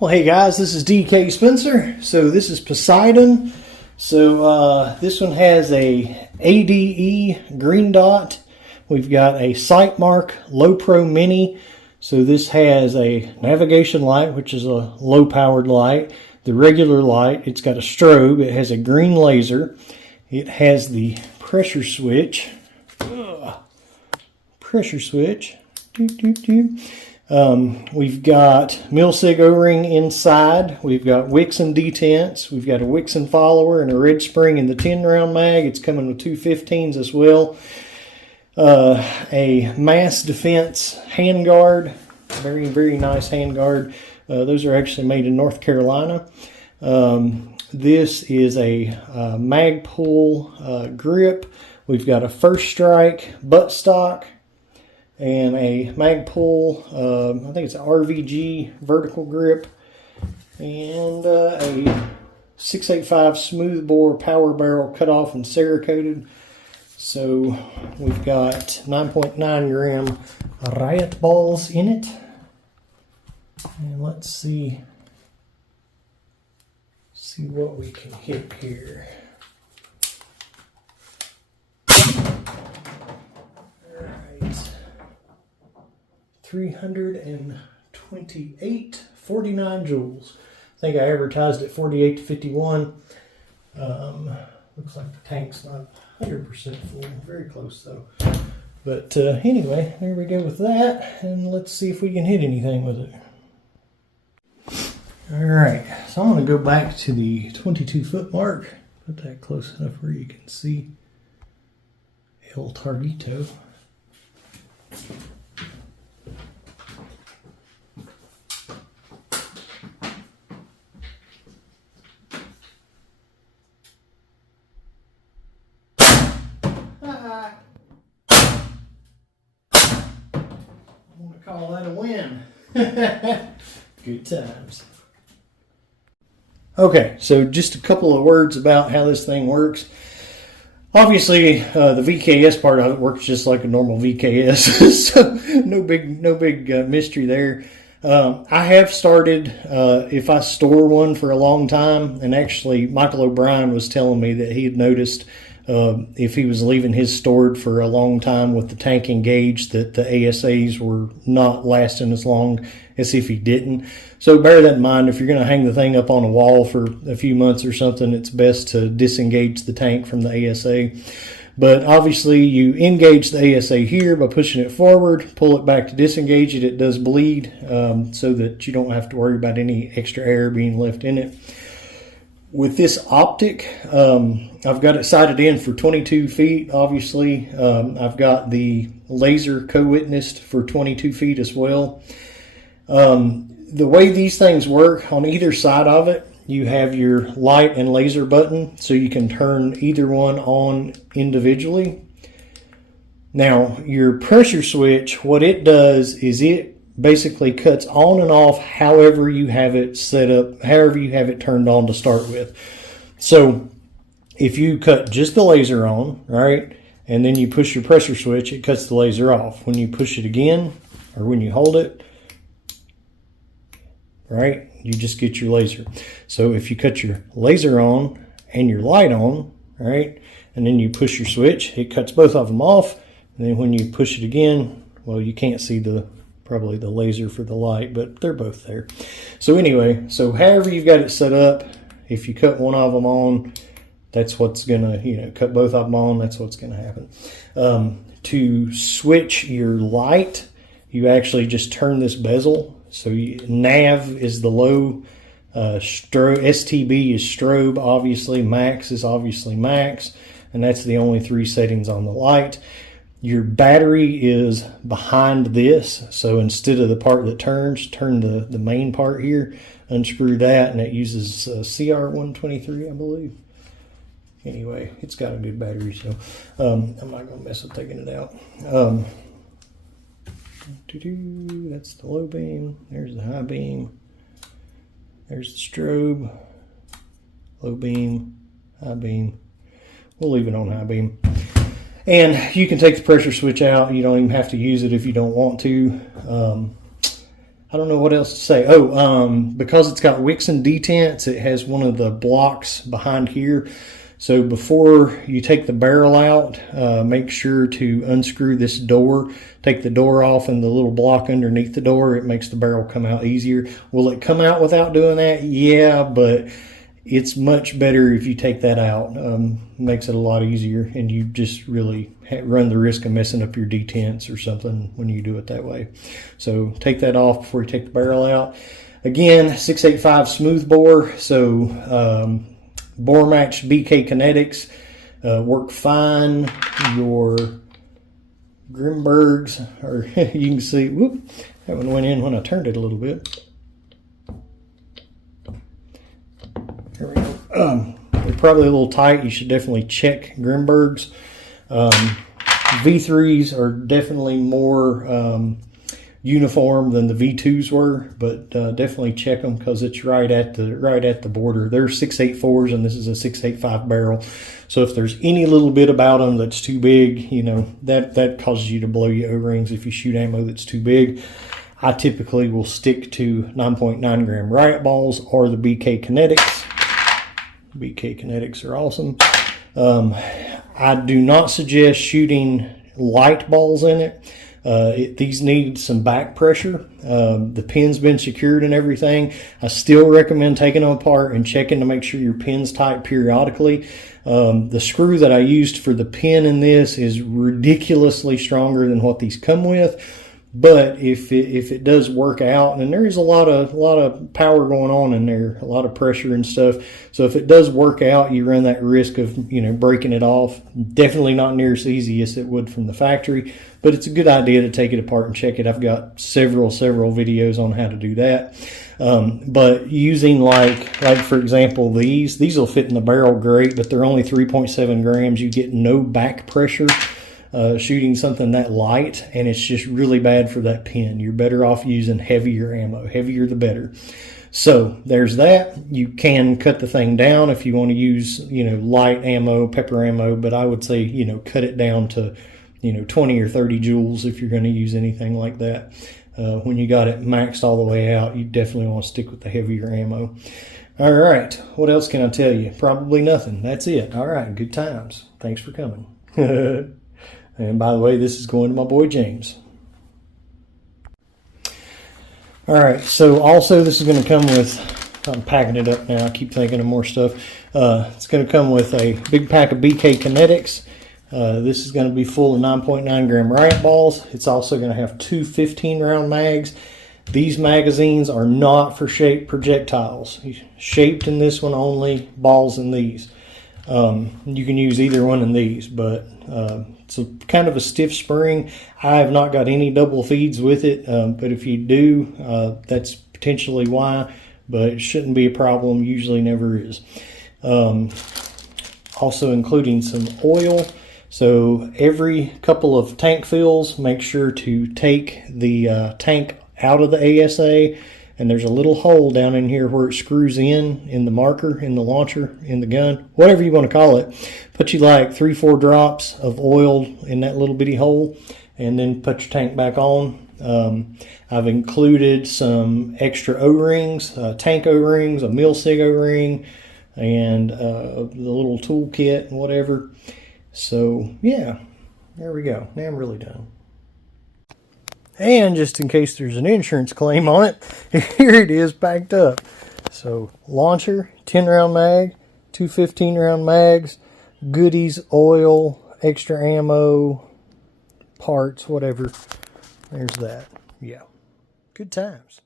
Well, hey guys, this is DK Spencer. So this is Poseidon. So this one has a ADE green dot. We've got a Sightmark Low Pro Mini. So this has a navigation light, which is a low powered light. The regular light, it's got a strobe. It has a green laser. It has the pressure switch. Pressure switch. Doop, doop, doop. We've got mil-sig O-ring inside. We've got Wixon detents. We've got a Wixon follower and a red spring in the 10-round mag. It's coming with two 15s as well. A mass defense handguard. Very, very nice handguard. Those are actually made in North Carolina. This is a Magpul grip. We've got a First Strike buttstock and a Magpul, I think it's an RVG vertical grip, and a 685 smoothbore power barrel cut off and Cerakoted. So we've got 9.9 gram riot balls in it. And let's see what we can hit here. Alright. 328, 49 joules. I think I advertised at 48 to 51. Looks like the tank's not 100% full. Very close though. But anyway, there we go with that. And let's see if we can hit anything with it. Alright, so I'm going to go back to the 22 foot mark. Put that close enough where you can see El Targito. I'm going to call that a win. Good times. Okay, so just a couple of words about how this thing works. Obviously, the VKS part of it works just like a normal VKS, so no big mystery there. I have started, if I store one for a long time, and actually Michael O'Brien was telling me that he had noticed if he was leaving his stored for a long time with the tank engaged, that the ASAs were not lasting as long as if he didn't. So bear that in mind. If you're going to hang the thing up on a wall for a few months or something, it's best to disengage the tank from the ASA. But obviously you engage the ASA here by pushing it forward, pull it back to disengage it. It does bleed so that you don't have to worry about any extra air being left in it. With this optic, I've got it sighted in for 22 feet, obviously. I've got the laser co-witnessed for 22 feet as well. The way these things work, on either side of it, you have your light and laser button, so you can turn either one on individually. Now, your pressure switch, what it does is it basically cuts on and off however you have it set up, however you have it turned on to start with. So if you cut just the laser on, right, and then you push your pressure switch, it cuts the laser off. When you push it again, or when you hold it, right, you just get your laser. So if you cut your laser on and your light on, right, and then you push your switch, it cuts both of them off. And then when you push it again, well, you can't see probably the laser for the light, but they're both there. So anyway, so however you've got it set up, if you cut one of them on, that's what's gonna, cut both of them on, that's what's gonna happen. To switch your light, you actually just turn this bezel. So nav is the low, STB is strobe, obviously, max is obviously max, and that's the only three settings on the light. Your battery is behind this, so instead of the part that turns, turn the main part here, unscrew that, and it uses CR123, I believe. Anyway, it's got a good battery, so I'm not going to mess with taking it out. That's the low beam. There's the high beam. There's the strobe. Low beam, high beam. We'll leave it on high beam. And you can take the pressure switch out. You don't even have to use it if you don't want to. I don't know what else to say. Oh, because it's got wicks and detents, it has one of the blocks behind here. So before you take the barrel out, make sure to unscrew this door. Take the door off and the little block underneath the door. It makes the barrel come out easier. Will it come out without doing that? Yeah, but it's much better if you take that out. Makes it a lot easier, and you just really run the risk of messing up your detents or something when you do it that way. So take that off before you take the barrel out. Again, 685 smooth bore, so bore matched BK Kinetics work fine. Your Grimbergs, or you can see, whoop, that one went in when I turned it a little bit. There we go. They're probably a little tight. You should definitely check Grimbergs. V3s are definitely more uniform than the V2s were, but definitely check them because it's right at the border. They're 684s and this is a 685 barrel. So if there's any little bit about them that's too big, you know, that causes you to blow your O-rings if you shoot ammo that's too big. I typically will stick to 9.9 gram riot balls or the BK Kinetics. BK Kinetics are awesome. I do not suggest shooting light balls in it. These need some back pressure. The pin's been secured and everything. I still recommend taking them apart and checking to make sure your pin's tight periodically. The screw that I used for the pin in this is ridiculously stronger than what these come with. But if it does work out, and there is a lot of power going on in there, a lot of pressure and stuff. So if it does work out, you run that risk of, you know, breaking it off. Definitely not near as easy as it would from the factory, but it's a good idea to take it apart and check it. I've got several videos on how to do that. But using like for example, these will fit in the barrel great, but they're only 3.7 grams. You get no back pressure. Shooting something that light, and it's just really bad for that pin. You're better off using heavier ammo. Heavier the better. So there's that. You can cut the thing down if you want to use, you know, light ammo, pepper ammo, but I would say, you know, cut it down to, you know, 20 or 30 joules if you're going to use anything like that. When you got it maxed all the way out, you definitely want to stick with the heavier ammo. All right, what else can I tell you? Probably nothing. That's it. All right, good times. Thanks for coming. And by the way, this is going to my boy James. All right, so also this is going to come with, I'm packing it up now, I keep thinking of more stuff. It's going to come with a big pack of BK Kinetics. This is going to be full of 9.9 gram riot balls. It's also going to have two 15-round mags. These magazines are not for shaped projectiles. Shaped in this one only, balls in these. You can use either one in these, but it's kind of a stiff spring. I have not got any double feeds with it, but if you do, that's potentially why, but it shouldn't be a problem. Usually never is. Also including some oil. So every couple of tank fills, make sure to take the tank out of the ASA, and there's a little hole down in here where it screws in the marker, in the launcher, in the gun, whatever you want to call it. Put you like 3-4 drops of oil in that little bitty hole, and then put your tank back on. I've included some extra O-rings, tank O-rings, a mil-sig O-ring, and the little tool kit and whatever. So yeah, there we go. Now I'm really done. And just in case there's an insurance claim on it, here it is packed up. So launcher, 10-round mag, two 15-round mags, goodies, oil, extra ammo, parts, whatever. There's that. Yeah. Good times.